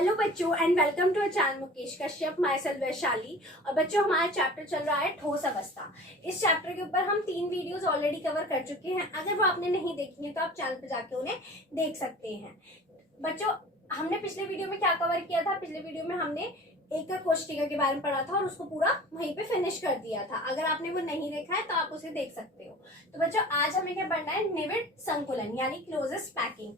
Hello बच्चों and welcome to our channel Mukesh Kashyap myself Vaishali. और बच्चों हमारा चैप्टर चल रहा है ठोस अवस्था। इस चैप्टर के ऊपर हम 3 वीडियोस ऑलरेडी कवर कर चुके हैं। अगर वो आपने नहीं देखी है तो आप चैनल पे जाके उन्हें देख सकते हैं। बच्चों हमने पिछले वीडियो में क्या कवर किया था? पिछले वीडियो में हमने एक कोष्ठिका के बारे में पढ़ा था और उसको पूरा वहीं पे फिनिश कर दिया था। अगर आपने वो नहीं देखा है तो आप उसे देख सकते हो। तो बच्चों आज हमें क्या पढ़ना है? निविड संकुलन यानी क्लोजेस्ट पैकिंग।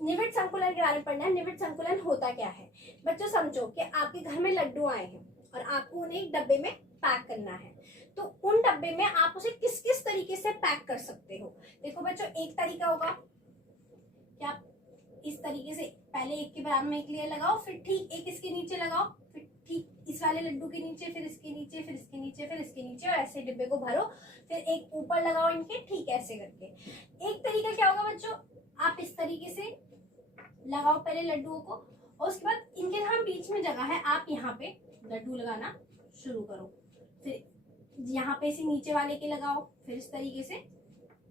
निविड संकुलन के बारे में पढ़ना है। निविड संकुलन होता क्या है? बच्चों समझो कि आपके घर में लड्डू आए हैं और आपको उन्हें एक डब्बे में पैक करना है। तो उन डब्बे में आप उसे किस किस तरीके से पैक कर सकते हो? देखो बच्चों, एक तरीका होगा कि आप इस तरीके से पहले एक के बराबर में एक लेयर लगाओ, फिर ठीक एक इसके नीचे लगाओ, फिर ठीक इस वाले लड्डू के नीचे, फिर इसके नीचे, फिर इसके नीचे, फिर इसके नीचे, और ऐसे डिब्बे को भरो। फिर एक ऊपर लगाओ इनके, ठीक ऐसे करके। एक तरीका क्या होगा बच्चों, आप इस तरीके से लगाओ पहले लड्डुओं को, और उसके बाद इनके जहाँ बीच में जगह है आप यहाँ पे लड्डू लगाना शुरू करो। फिर यहाँ पे इसी नीचे वाले के लगाओ, फिर इस तरीके से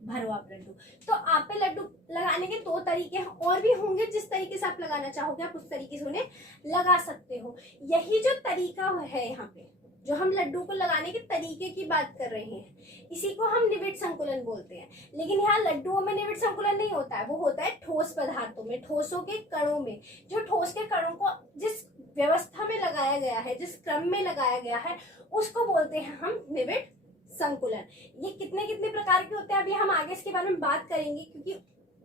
भरो आप लड्डू। तो आप पे लड्डू लगाने के 2 तरीके हैं, और भी होंगे। जिस तरीके से आप लगाना चाहोगे आप उस तरीके से उन्हें लगा सकते हो। यही जो तरीका है यहाँ पे, जो हम लड्डू को लगाने के तरीके की बात कर रहे हैं, इसी को हम निविड संकुलन बोलते हैं। लेकिन यहाँ लड्डुओं में निविड संकुलन नहीं होता है, वो होता है ठोस पदार्थों में, ठोसों के कणों में। जो ठोस के कणों को जिस व्यवस्था में लगाया गया है, जिस क्रम में लगाया गया है, उसको बोलते हैं हम निविड संकुलन। ये कितने कितने प्रकार के होते हैं अभी हम आगे इसके बारे में बात करेंगे, क्योंकि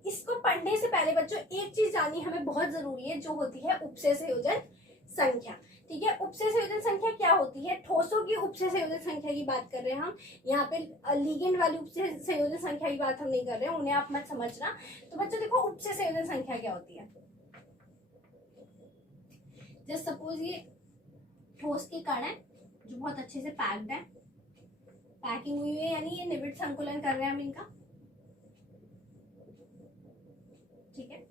इसको पढ़ने से पहले बच्चों एक चीज जाननी हमें बहुत जरूरी है, जो होती है उपसे संयोजन संख्या। ठीक है, उपसे संयोजन संख्या क्या होती है? ठोसों की उपसे संयोजन संख्या की बात कर रहे हैं हम। यहाँ पे लिगेंड वाली उपसे संयोजन संख्या की बात हम नहीं कर रहे हैं, उन्हें आप मत समझना। तो बच्चों देखो, उपसे संयोजन संख्या क्या होती है। जस्ट सपोज ये ठोस के कण है जो बहुत अच्छे से पैक्ड है, पैकिंग हुई है, यानी ये निविड संकुलन कर रहे हैं हम इनका। ठीक है,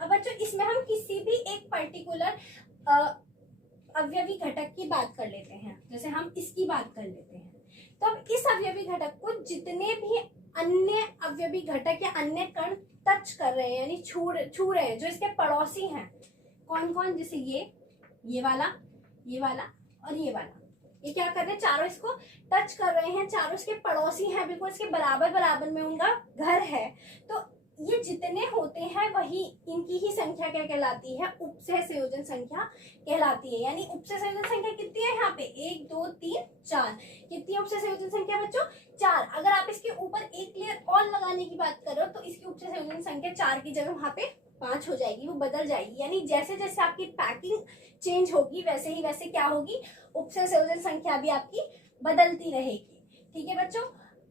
अब बच्चों इसमें हम किसी भी एक पर्टिकुलर अवयवी घटक की बात कर लेते हैं। जैसे हम इसकी बात कर लेते हैं, तो अब इस अवयवी घटक को जितने भी अन्य अवयवी घटक या अन्य कण टच कर रहे हैं, यानी छू रहे हैं, जो इसके पड़ोसी हैं, कौन कौन? जैसे ये वाला और ये वाला, ये क्या कर रहे हैं? चारों इसको टच कर रहे हैं, चारों इसके पड़ोसी हैं, बिल्कुल इसके बराबर में उनका घर है। तो ये जितने होते हैं वही इनकी ही संख्या क्या कहलाती है? उपसे संयोजन संख्या कहलाती है। यानी उपसे संयोजन संख्या कितनी है यहाँ पे? 1 2 3 4। कितनी उपसे संयोजन संख्या बच्चों? 4। अगर आप इसके ऊपर एक लेयर और लगाने की बात करो तो इसकी उपसे संयोजन संख्या 4 की जगह वहां पे 5 हो जाएगी, वो बदल जाएगी। यानी जैसे जैसे आपकी पैकिंग चेंज होगी वैसे ही वैसे क्या होगी? उपसे संयोजन संख्या भी आपकी बदलती रहेगी। ठीक है बच्चों,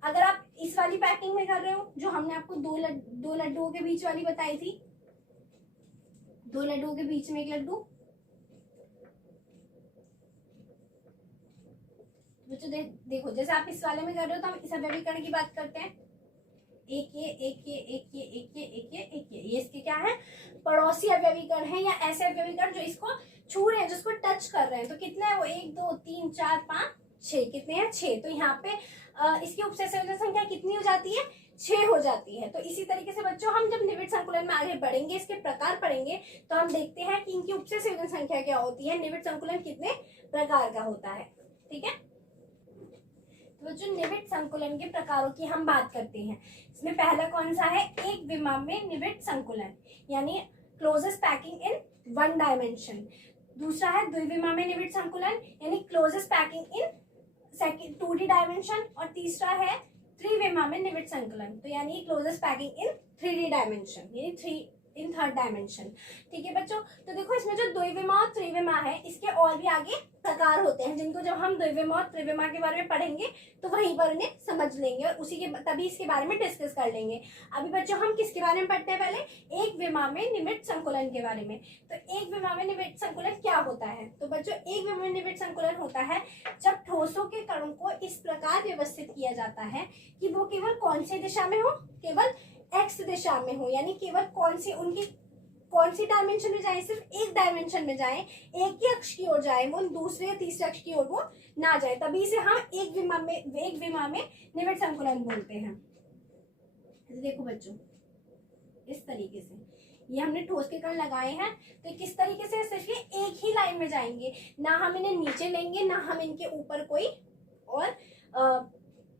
अगर आप इस वाली पैकिंग में कर रहे हो, जो हमने आपको दो लड्डुओं के बीच वाली बताई थी, 2 लड्डुओं के बीच में एक लड्डू, बच्चों देखो जैसे आप इस वाले में कर रहे हो तो हम इस अवयवी कण की बात करते हैं। एक ये इसके क्या है? पड़ोसी अवयवी कण है, या ऐसे अवयवी कण जो इसको छू रहे हैं, जिसको टच कर रहे हैं। तो कितना है वो? 1 2 3 4 5 6। कितने हैं? 6। तो यहाँ पे इसकी उपसे संयोजन संख्या कितनी हो जाती है? 6 हो जाती है। तो इसी तरीके से बच्चों हम जब निविड संकुलन में आगे बढ़ेंगे, इसके प्रकार पढ़ेंगे, तो हम देखते हैं कि इनकी उपसे संयोजन संख्या क्या होती है, निविड संकुलन कितने प्रकार का होता है। ठीक है, तो बच्चों निविड संकुलन के प्रकारों की हम बात करते हैं। इसमें पहला कौन सा है? एक विमा में निविड संकुलन, यानी क्लोजेस्ट पैकिंग इन 1 डायमेंशन। दूसरा है द्विविमा में निविड संकुलन, यानी closest packing in 2D dimension. और तीसरा है त्रिविमा में निविड संकुलन, तो यानी closest packing in 3D dimension, यानी 3rd डायमेंशन। ठीक है बच्चों, तो देखो इसमें जो द्विविमा और त्रिविमा है, इसके और भी आगे प्रकार होते हैं, जिनको जब हम द्विविमा और त्रिविमा के बारे में पढ़ेंगे तो वहीं पर उन्हें समझ लेंगे और उसी के तभी इसके बारे में डिस्कस कर लेंगे। अभी बच्चों हम किसके बारे में पढ़ते हैं? पहले एक विमा में निविड संकुलन के बारे में। तो एक विमा में निविड संकुलन क्या होता है? तो बच्चों एक विमा में निविड संकुलन होता है जब ठोसों के कणों को इस प्रकार व्यवस्थित किया जाता है कि वो केवल कौन सी दिशा में हो? केवल एक्स दिशा में हो, यानी केवल कौन सी डायमेंशन में जाए? सिर्फ एक डायमेंशन में जाए, एक ही अक्ष की ओर जाए, वो दूसरे या तीसरे अक्ष की ओर वो ना जाए, तभी से हम एक विमा में निविड संकुलन बोलते हैं। देखो बच्चों, इस तरीके से ये हमने ठोस के कण लगाए हैं, तो किस तरीके से? सिर्फ ये में जाएंगे, ना हम इन्हें नीचे लेंगे, ना हम इनके ऊपर कोई और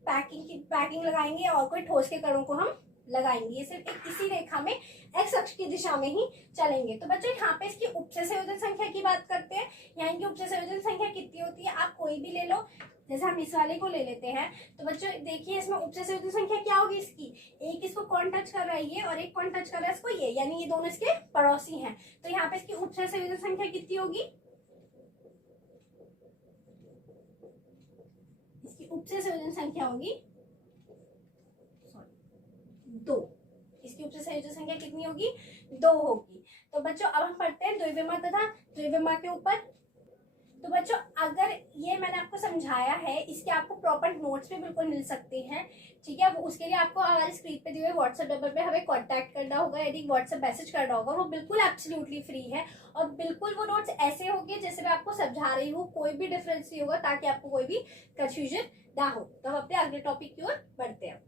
पैकिंग लगाएंगे और कोई ठोस के कणों को हम लगाएंगे। ये सिर्फ एक इसी रेखा में एक्स अक्ष की दिशा में ही चलेंगे। तो बच्चों यहाँ पे इसकी उपसे संयोजन संख्या की बात करते हैं। यहाँ इनकी उपसे संयोजन संख्या कितनी होती है, आप कोई भी ले लो, जैसे हम इस वाले को ले लेते हैं। तो बच्चों देखिए इसमें उपसे संयोजन संख्या क्या होगी इसकी, एक इसको कौन टच कर रहा है ये, और एक कौन टच कर रहा है इसको ये, यानी ये दोनों इसके पड़ोसी हैं। तो यहाँ पे इसकी उपसे संयोजन संख्या कितनी होगी, इसकी उपसे संयोजन संख्या होगी 2। इसकी उपसे संयोजन संख्या कितनी होगी, 2 होगी। तो बच्चों अब हम पढ़ते हैं द्विविमा तथा द्विविमा के ऊपर। तो बच्चों अगर ये मैंने आपको समझाया है, इसके आपको प्रॉपर नोट्स भी बिल्कुल मिल सकते हैं, ठीक है। वो उसके लिए आपको हमारे स्क्रीन पे दिए हुए व्हाट्सएप नंबर पे हमें कांटेक्ट करना होगा, यदि व्हाट्सएप मैसेज करना होगा। वो बिल्कुल एब्सोल्युटली फ्री है और बिल्कुल वो नोट्स ऐसे होंगे जैसे मैं आपको समझा रही हूँ, कोई भी डिफरेंस नहीं होगा, ताकि आपको कोई भी कंफ्यूजन ना हो। तो हम अपने अगले टॉपिक की ओर बढ़ते हैं।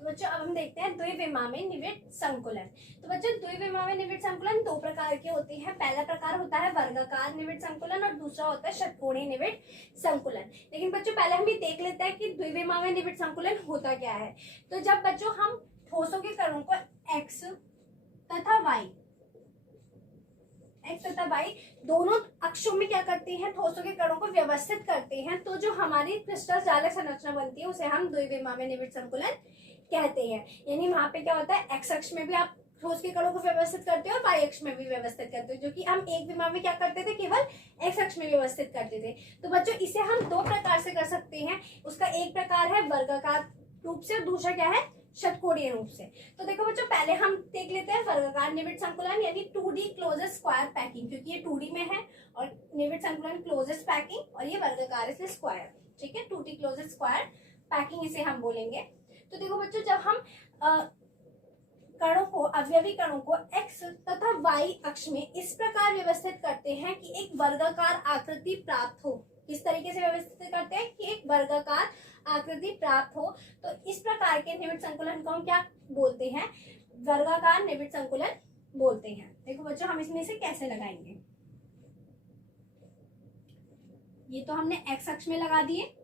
तो बच्चों अब हम देखते हैं द्विविमा में निविड़ संकुलन। तो बच्चों द्विविमा में निविड़ संकुलन 2 प्रकार के होते हैं। पहला प्रकार होता है वर्गाकार निविड़ संकुलन और दूसरा होता है षटकोणीय निविड़ संकुलन। लेकिन बच्चों पहले हम ये देख लेते हैं कि द्विविमा में निविड़ संकुलन होता क्या है। तो जब बच्चों हम ठोसों के कणों को एक्स तथा वाई दोनों अक्षों में क्या करते हैं, ठोसों के कणों को व्यवस्थित करते हैं, तो जो हमारी क्रिस्टल जालक संरचना बनती है उसे हम द्विविमा में निविड़ संकुलन कहते हैं। यानी वहां पे क्या होता है, एक्स अक्ष में भी आप ठोस के कणों को व्यवस्थित करते हो और वाई अक्ष में भी व्यवस्थित करते हो, जो कि हम एक विमा में क्या करते थे, केवल एक्स अक्ष में व्यवस्थित करते थे। तो बच्चों इसे हम 2 प्रकार से कर सकते हैं। उसका एक प्रकार है वर्गाकार रूप से और दूसरा क्या है, षटकोणीय रूप से। तो देखो बच्चों पहले हम देख लेते हैं वर्गाकार निविड़ संकुलन, यानी 2D क्लोजेस्ट स्क्वायर पैकिंग, क्योंकि ये 2D में है और निविड़ संकुलन क्लोजेस्ट पैकिंग और ये वर्गाकार इसलिए स्क्वायर, ठीक है। 2D क्लोजेस्ट स्क्वायर पैकिंग इसे हम बोलेंगे। तो देखो बच्चों जब हम कणों को, अवयवी कणों को एक्स तथा वाई अक्ष में इस प्रकार व्यवस्थित करते हैं कि एक वर्गाकार आकृति प्राप्त हो। किस तरीके से व्यवस्थित करते हैं कि एक वर्गाकार आकृति प्राप्त हो, तो इस प्रकार के निविड़ संकुलन को हम क्या बोलते हैं, वर्गाकार निविड़ संकुलन बोलते हैं। देखो बच्चों हम इसमें से कैसे लगाएंगे, ये तो हमने एक्स अक्ष में लगा दिए,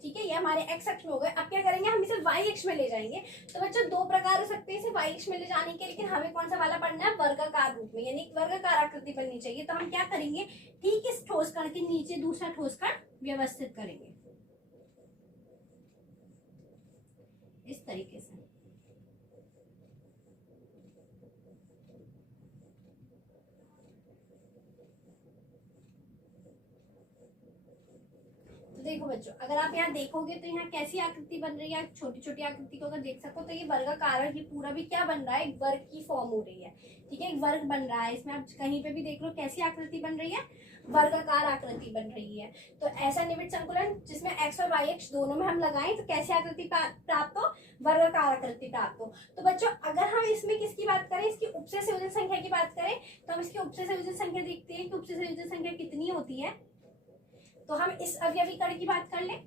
ठीक है, ये हमारे एक्स अक्ष में हो गए। अब क्या करेंगे, हम इसे वाई अक्ष में ले जाएंगे। तो बच्चों 2 प्रकार हो सकते हैं इसे वाई अक्ष में ले जाने के, लेकिन हमें कौन सा वाला पढ़ना है, वर्गाकार रूप में, यानी वर्गाकार आकृति बननी चाहिए। तो हम क्या करेंगे, ठीक इस ठोस कण के नीचे दूसरा ठोस कण व्यवस्थित करेंगे इस तरीके से। देखो बच्चों अगर आप यहाँ देखोगे तो यहाँ कैसी आकृति बन रही है, छोटी छोटी आकृति को अगर देख सको तो ये वर्गाकार, ये पूरा भी क्या बन रहा है, एक वर्ग की फॉर्म हो रही है, ठीक है, एक वर्ग बन रहा है। इसमें आप कहीं पे भी देख लो कैसी आकृति बन रही है, वर्गाकार आकृति बन रही है। तो ऐसा निविड़ संकुलन जिसमें एक्स और वाई अक्ष दोनों में हम लगाएं तो कैसी आकृति प्राप्त हो, वर्गाकार आकृति प्राप्त हो। तो बच्चों अगर हम इसमें किसकी बात करें, इसकी उपसे संयोजन संख्या की बात करें, तो हम इसकी उपसे संयोजन संख्या देखते हैं कि उपसे संयोजन संख्या कितनी होती है। तो हम इस अवयवी कण की बात कर लें,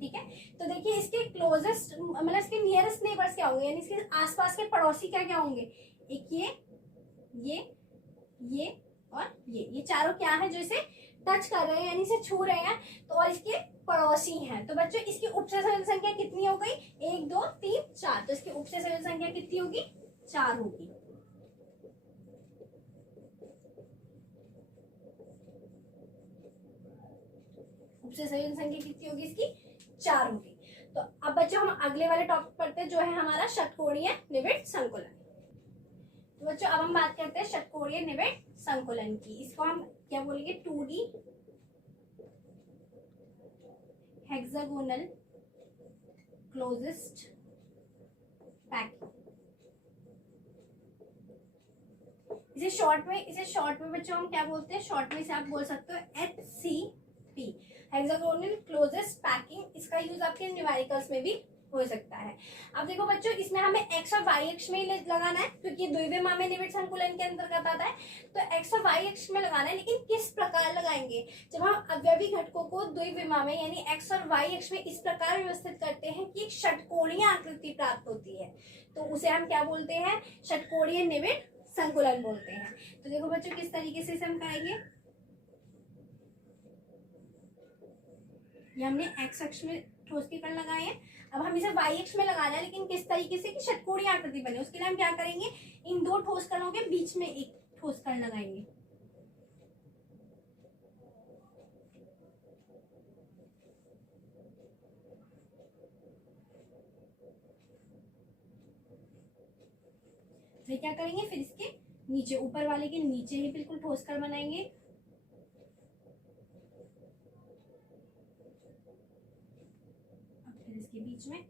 ठीक है। तो देखिए इसके क्लोजेस्ट मतलब इसके नियरेस्ट नेबर्स क्या होंगे, यानी इसके आसपास के पड़ोसी क्या क्या होंगे, एक ये और ये चारों क्या है जो इसे टच कर रहे हैं यानी इसे छू रहे हैं, तो और इसके पड़ोसी हैं। तो बच्चों इसकी उपसे संयोजन संख्या कितनी हो गई, 1 2 3 4। तो इसकी उपसे संयोजन संख्या कितनी होगी, 4 होगी। उपसे संयोजन संख्या कितनी होगी इसकी, 4 होगी। तो अब बच्चों हम अगले वाले टॉपिक पढ़ते हैं जो है हमारा षटकोणीय निविड़ संकुलन। तो बच्चों अब हम बात करते हैं षटकोणीय निविड़ संकुलन की। इसको हम क्या बोलेंगे, 2D हेक्सागोनल क्लोजेस्ट पैकिंग। इसे शॉर्ट में बच्चों हम क्या बोलते हैं, शॉर्ट में इसे आप बोल सकते हो HCP, हेक्सागोनल क्लोजेस्ट पैकिंग। इसका यूज आपके न्यूमेरिकल्स में भी हो सकता है। अब देखो बच्चों इसमें हमें एक्स और वाई अक्ष में ही लगाना है क्योंकि द्विविमा में निविड़ संकुलन के अंतर्गत आता है, तो एक्स और वाई अक्ष में लगाना है। लेकिन किस प्रकार लगाएंगे, जब हम अवयवी घटकों को द्विविमा में यानी एक्स और वाई अक्ष में इस प्रकार व्यवस्थित करते हैं कि एक षटकोणीय आकृति प्राप्त होती है, तो उसे हम क्या बोलते हैं, षटकोणीय निविड़ संकुलन बोलते हैं। तो देखो बच्चों किस तरीके से इसे हम करेंगे, ये हमने एक्स अक्ष में ठोस के कण लगाए हैं। अब हम इसे वाई अक्ष में लगाना है, लेकिन किस तरीके से कि षटकोणीय आकृति बने। उसके लिए हम क्या करेंगे, इन दो ठोस कणों के बीच में एक ठोस कण लगाएंगे। फिर क्या करेंगे, फिर इसके नीचे, ऊपर वाले के नीचे ही बिल्कुल ठोस कण बनाएंगे। अब फिर इसके बीच में,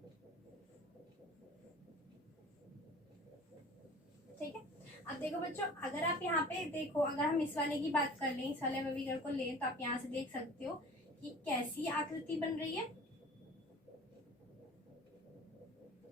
ठीक है। अब देखो बच्चों, अगर आप यहाँ पे देखो, अगर हम इस वाले की बात कर लें, इस वाले अभिकरण को लें, तो आप यहाँ से देख सकते हो कि कैसी आकृति बन रही है,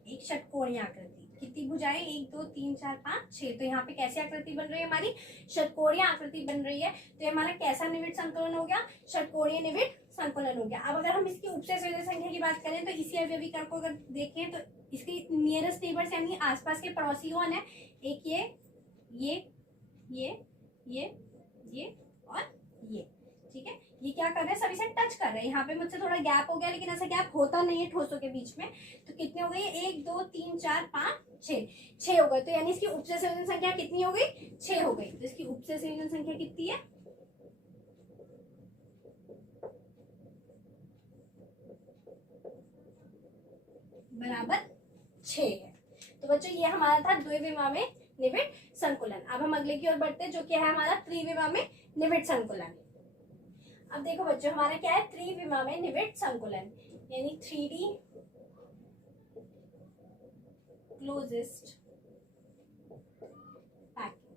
एक षटकोणीय आकृति। कितनी भुजाएं, 1 2 3 4 5 6। तो यहाँ पे कैसी आकृति बन रही है, हमारी षटकोणीय आकृति बन रही है। तो ये हमारा कैसा निविड़ संकुलन हो गया, षटकोणीय निविड़ संकुलन हो गया। अब अगर हम इसकी उपसे संयोजन संख्या की बात करें, तो इसी अभिकरण को अगर देखें तो इसके नियरेस्ट नेबर्स यानी आसपास के पड़ोसी कौन है, एक ये और ये, ठीक है। ये क्या कर रहे हैं, सभी से टच कर रहे हैं। यहाँ पे मुझसे थोड़ा गैप हो गया, लेकिन ऐसा गैप होता नहीं है ठोसों के बीच में। तो कितने हो गए, 1 2 3 4 5 6 हो गए। तो यानी इसकी उपसे संयोजन संख्या कितनी हो गई, 6 हो गई। तो इसकी उपसे संयोजन संख्या कितनी है, बराबर 6 है। तो बच्चों ये हमारा था द्विविमा में निविड़ संकुलन। अब हम अगले की ओर बढ़ते हैं, जो कि है हमारा त्रिविमा में निविड़ संकुलन। अब देखो बच्चों, हमारा क्या है, त्रिविमा में निविड़ संकुलन, यानी 3D क्लोजेस्ट पैकिंग।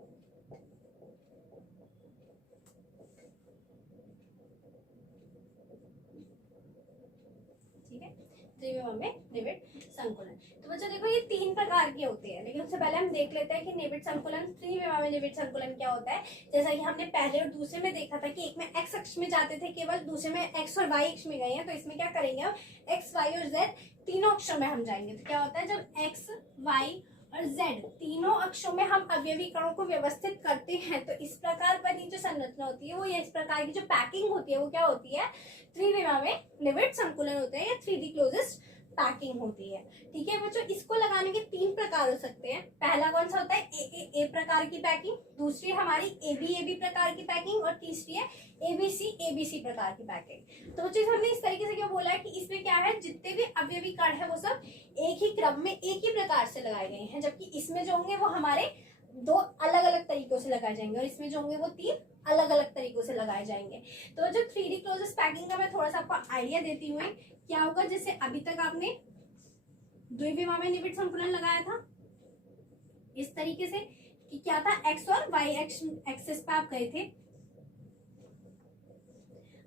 ठीक है, त्रिविमा में निविड़ संकुलन। तो बच्चों देखो, ये 3 प्रकार के होते हैं, लेकिन उससे पहले हम देख लेते हैं कि निविड़ संकुलन, त्रिविमा में निविड़ संकुलन क्या होता है। जैसा कि हमने पहले और दूसरे में देखा था कि एक में एक्स अक्ष में जाते थे केवल, दूसरे में एक्स और वाई अक्ष में गए हैं। तो इसमें क्या करेंगे, हम एक्स वाई और जेड तीनों अक्षों में हम जाएंगे। तो क्या होता है, जब एक्स वाई और जेड तीनों अक्षों में हम अवयवी कणों को व्यवस्थित करते हैं, तो इस प्रकार बनी जो संरचना होती है वो, या इस प्रकार की जो पैकिंग होती है वो क्या होती है, त्रिविमा में निविड़ संकुलन होता है, या 3D क्लोजेस्ट पैकिंग होती है। ठीक है बच्चों, इसको लगाने के 3 प्रकार हो सकते हैं। पहला कौन सा होता है, ए प्रकार की पैकिंग, दूसरी हमारी ए बी प्रकार की पैकिंग, और तीसरी है एबीसी प्रकार की पैकिंग। तो बच्चों हमने इस तरीके से क्यों बोला है कि इसमें क्या है, जितने भी अवयवी कण है वो सब एक ही क्रम में एक ही प्रकार से लगाए गए हैं, जबकि इसमें जो होंगे वो हमारे 2 अलग अलग तरीकों से लगाए जाएंगे, और इसमें जो होंगे वो 3 अलग अलग तरीकों से लगाए जाएंगे। तो जो 3D क्लोजेस्ट पैकिंग का मैं थोड़ा सा आपको आइडिया देती हूँ, क्या होगा, जैसे अभी तक आपने द्विविमा में निविड़ संकुलन लगाया था इस तरीके से कि क्या था, एक्स और वाई एक्सिस पे आप गए थे।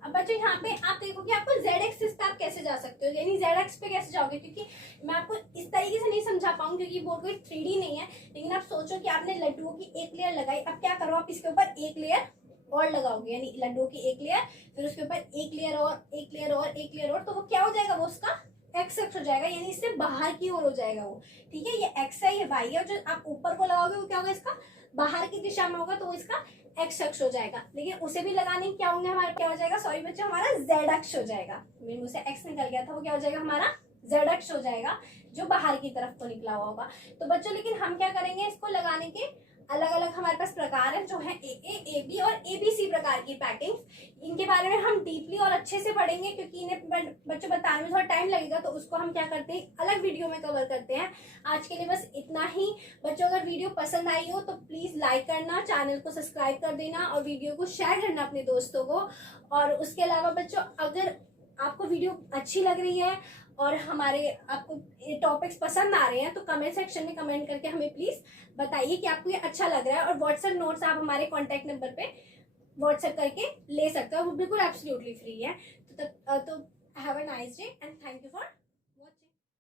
अब बच्चों यहाँ पे आप देखो कि आपको जेड एक्सिस पे आप कैसे जा सकते हो, यानी जेड एक्स पे कैसे जाओगे, क्योंकि मैं आपको इस तरीके से नहीं समझा पाऊंगी क्योंकि बोर्ड कोई 3D नहीं है। लेकिन आप सोचो कि आपने लड्डुओं की एक लेयर लगाई, अब क्या करो, आप इसके ऊपर एक लेयर और लगाओगे, यानी लड्डुओं की एक लेयर, फिर उसके ऊपर एक लेयर और एक लेयर और एक लेयर और, तो वो क्या हो जाएगा, वो उसका एक्स अक्ष हो जाएगा, यानी इससे बाहर की ओर हो जाएगा वो। ठीक है, ये एक्स है, ये वाई है, और जो आप ऊपर को लगाओगे वो क्या होगा, इसका बाहर की दिशा में होगा, तो वो इसका एक्स अक्ष हो जाएगा। लेकिन उसे भी लगाने क्या होंगे हमारा, क्या हो जाएगा, सॉरी बच्चों, हमारा जेड अक्ष हो जाएगा। मेरे मुंह से एक्स निकल गया था, वो क्या हो जाएगा, हमारा जेड अक्ष हो जाएगा, जो बाहर की तरफ को निकला हुआ होगा। तो बच्चों लेकिन हम क्या करेंगे, इसको लगाने के अलग अलग हमारे पास प्रकार है, जो है ए बी और एबीसी प्रकार की पैकिंग। इनके बारे में हम डीपली और अच्छे से पढ़ेंगे, क्योंकि इन्हें बच्चों बताने में थोड़ा टाइम लगेगा, तो उसको हम क्या करते हैं, अलग वीडियो में कवर करते हैं। आज के लिए बस इतना ही। बच्चों अगर वीडियो पसंद आई हो तो प्लीज लाइक करना, चैनल को सब्सक्राइब कर देना, और वीडियो को शेयर करना अपने दोस्तों को। और उसके अलावा बच्चों, अगर आपको वीडियो अच्छी लग रही है और हमारे आपको टॉपिक्स पसंद आ रहे हैं, तो कमेंट सेक्शन में कमेंट करके हमें प्लीज बताइए कि आपको ये अच्छा लग रहा है। और व्हाट्सएप नोट्स आप हमारे कॉन्टैक्ट नंबर पे व्हाट्सएप करके ले सकते हो, वो बिल्कुल एब्सोल्युटली फ्री है। तो have a nice day and thank you for